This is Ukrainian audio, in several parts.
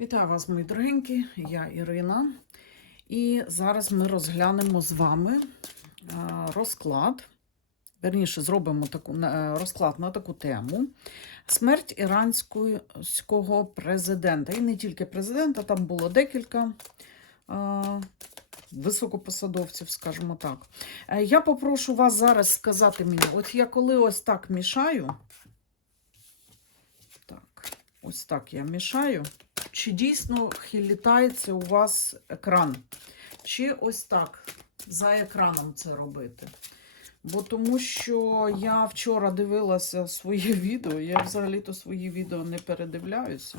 Вітаю вас, мої дорогенькі, я Ірина. І зараз ми розглянемо з вами е, розклад. Верніше, зробимо таку, е, розклад на таку тему. Смерть іранського президента. І не тільки президента, там було декілька е, високопосадовців, скажімо так. Я попрошу вас зараз сказати мені, от я коли ось так мішаю, так, ось так я мішаю, чи дійсно хилітається у вас екран? Чи ось так за екраном це робити? Бо тому що я вчора дивилася своє відео, я взагалі-то свої відео не передивляюся.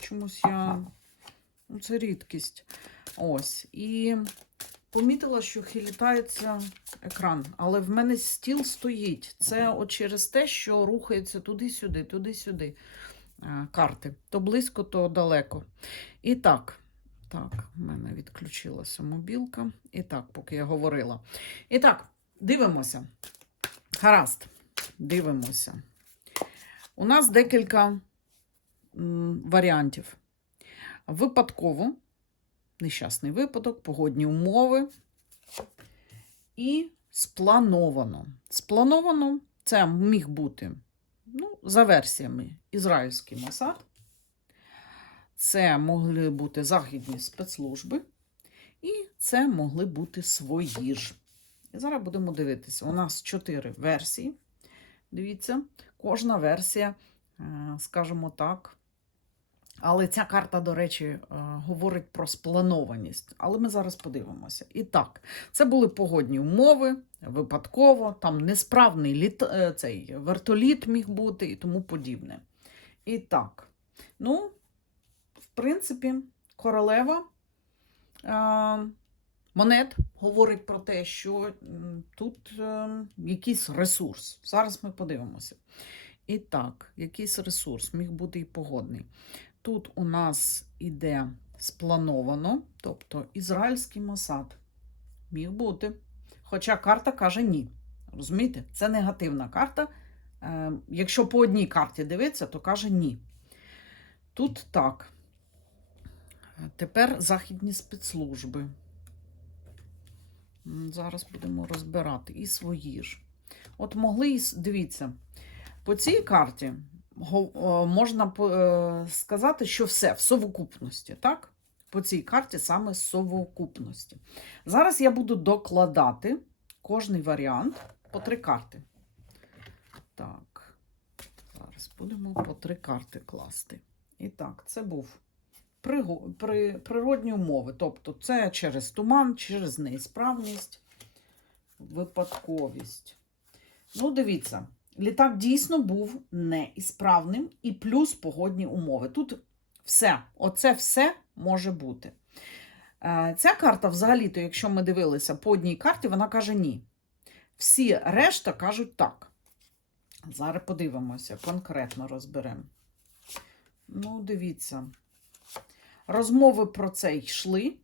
Чомусь я. Ну, це рідкість. Ось. І помітила, що хилітається екран. Але в мене стіл стоїть. Це от через те, що рухається туди-сюди, туди-сюди карти. То близько, то далеко. І так, так, в мене відключилася мобілка. І так, поки я говорила. І так, дивимося. Гаразд, дивимося. У нас декілька варіантів. Випадково, нещасний випадок, погодні умови. І сплановано. Сплановано це міг бути ну, за версіями ізраїльський Масад. Це могли бути західні спецслужби, і це могли бути свої ж. І зараз будемо дивитися. У нас чотири версії. Дивіться, кожна версія, е, скажімо так. Але ця карта, до речі, е, говорить про спланованість. Але ми зараз подивимося. І так, це були погодні умови, випадково, там несправний літ, е, цей вертоліт міг бути і тому подібне. І так, ну, в принципі, королева е, монет говорить про те, що тут е, якийсь ресурс. Зараз ми подивимося. І так, якийсь ресурс міг бути і погодний. Тут у нас іде сплановано, тобто ізраїльський Масад міг бути. Хоча карта каже ні. Розумієте? Це негативна карта. Е, якщо по одній карті дивитися, то каже ні. Тут так. Е, Тепер західні спецслужби. Зараз будемо розбирати і свої ж. От могли, дивіться, по цій карті можна е, сказати, що все в совокупності, так? По цій карті саме совокупності. Зараз я буду докладати кожний варіант по три карти. Так, зараз будемо по три карти класти. І так, це був при, природні умови. Тобто, це через туман, через неісправність, випадковість. Ну, дивіться, літак дійсно був неісправним і плюс погодні умови. Тут все, оце все може бути. Е, Ця карта, взагалі-то, якщо ми дивилися по одній карті, вона каже ні. Всі решта кажуть так. Зараз подивимося, конкретно розберемо. Ну, дивіться. Розмови про це йшли.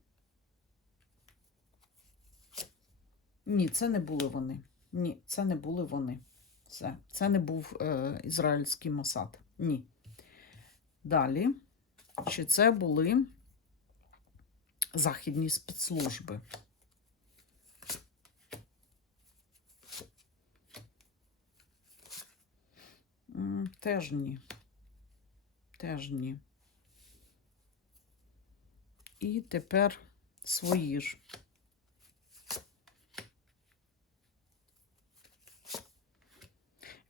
Ні, це не були вони. Ні, це не були вони. Все. Це не був е, ізраїльський Мосад. Ні. Далі. Чи це були західні спецслужби? Теж ні. Теж ні. І тепер свої ж.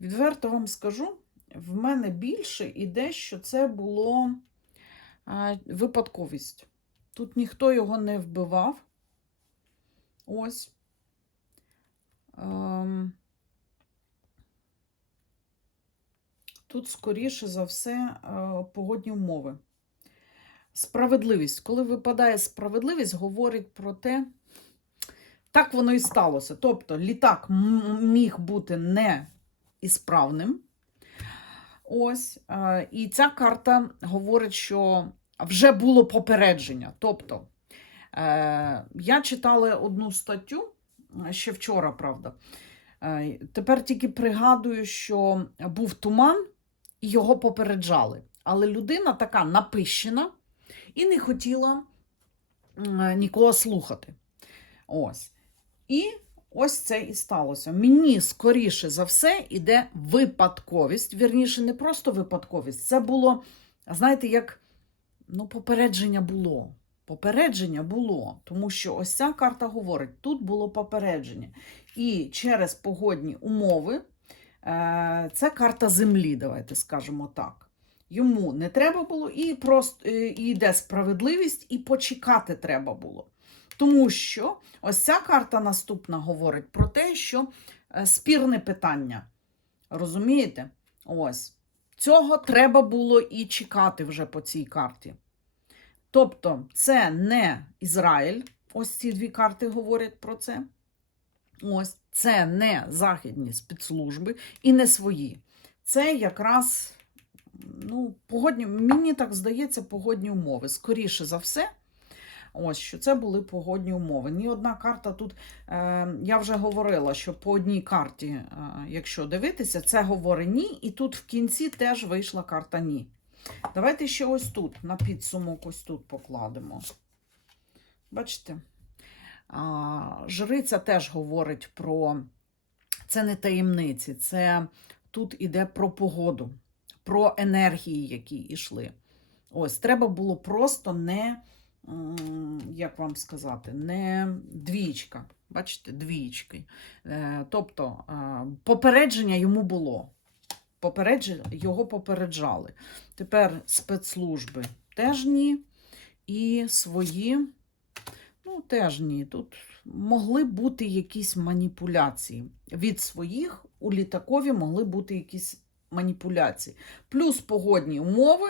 Відверто вам скажу, в мене більше іде, що це було випадковість. Тут ніхто його не вбивав. Ось. Ем, Тут, скоріше за все, е, погодні умови. Справедливість. Коли випадає справедливість, говорить про те, так воно і сталося. Тобто літак міг бути не ісправним. Ось. е, І ця карта говорить, що вже було попередження. Тобто, е, я читала одну статтю е, ще вчора, правда. Тепер тільки пригадую, що був туман, і його попереджали. Але людина така напищена і не хотіла нікого слухати. Ось. І ось це і сталося. Мені скоріше за все іде випадковість. Вірніше, не просто випадковість. Це було, знаєте, як ну, попередження було. Попередження було, тому що ось ця карта говорить: тут було попередження. І через погодні умови е, це карта землі, давайте скажемо так. Йому не треба було, і просто е, і йде справедливість, і почекати треба було. Тому що ось ця карта наступна говорить про те, що е, спірне питання. Розумієте? Ось. Цього треба було і чекати вже по цій карті. Тобто, це не Ізраїль, ось ці дві карти говорять про це. Ось, це не західні спецслужби і не свої. Це якраз ну, погодні, мені так здається, погодні умови. Скоріше за все, ось що це були погодні умови. Ні одна карта тут, е, я вже говорила, що по одній карті, е, якщо дивитися, це говорить ні, і тут в кінці теж вийшла карта ні. Давайте ще ось тут, на підсумок, ось тут покладемо. Бачите? А, жриця теж говорить про це не таємниці, це тут іде про погоду, про енергії, які йшли. Ось, треба було просто не, як вам сказати, не двічка. Бачите, двічки. Е, Тобто е, попередження йому було. Попередження, його попереджали. Тепер спецслужби теж ні. І свої, ну, теж ні. Тут могли бути якісь маніпуляції. Від своїх у літакові могли бути якісь маніпуляції. Плюс погодні умови.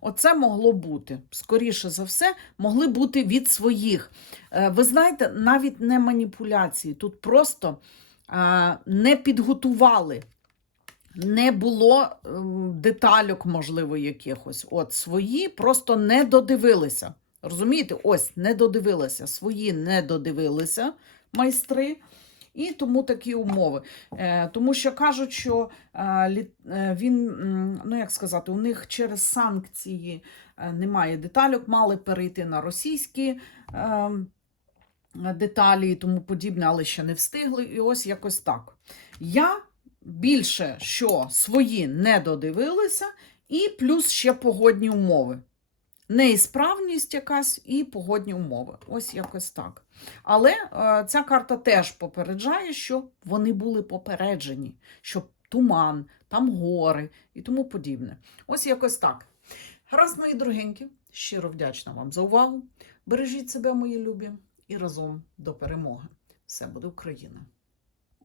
Оце могло бути. Скоріше за все, могли бути від своїх. Е, Ви знаєте, навіть не маніпуляції. Тут просто не підготували. Не було ем, детальок, можливо, якихось. От свої просто не додивилися. Розумієте? Ось не додивилися. Свої не додивилися майстри. І тому такі умови. Е, тому що кажуть, що е, е, він, ну як сказати, у них через санкції немає детальок, мали перейти на російські е, деталі і тому подібне, але ще не встигли. І ось якось так. Я більше що свої не додивилися, і плюс ще погодні умови. Неісправність якась і погодні умови. Ось якось так. Але е, ця карта теж попереджає, що вони були попереджені, що туман, там гори і тому подібне. Ось якось так. Гаразд, мої дорогенькі, щиро вдячна вам за увагу. Бережіть себе, мої любі, і разом до перемоги. Все буде Україна!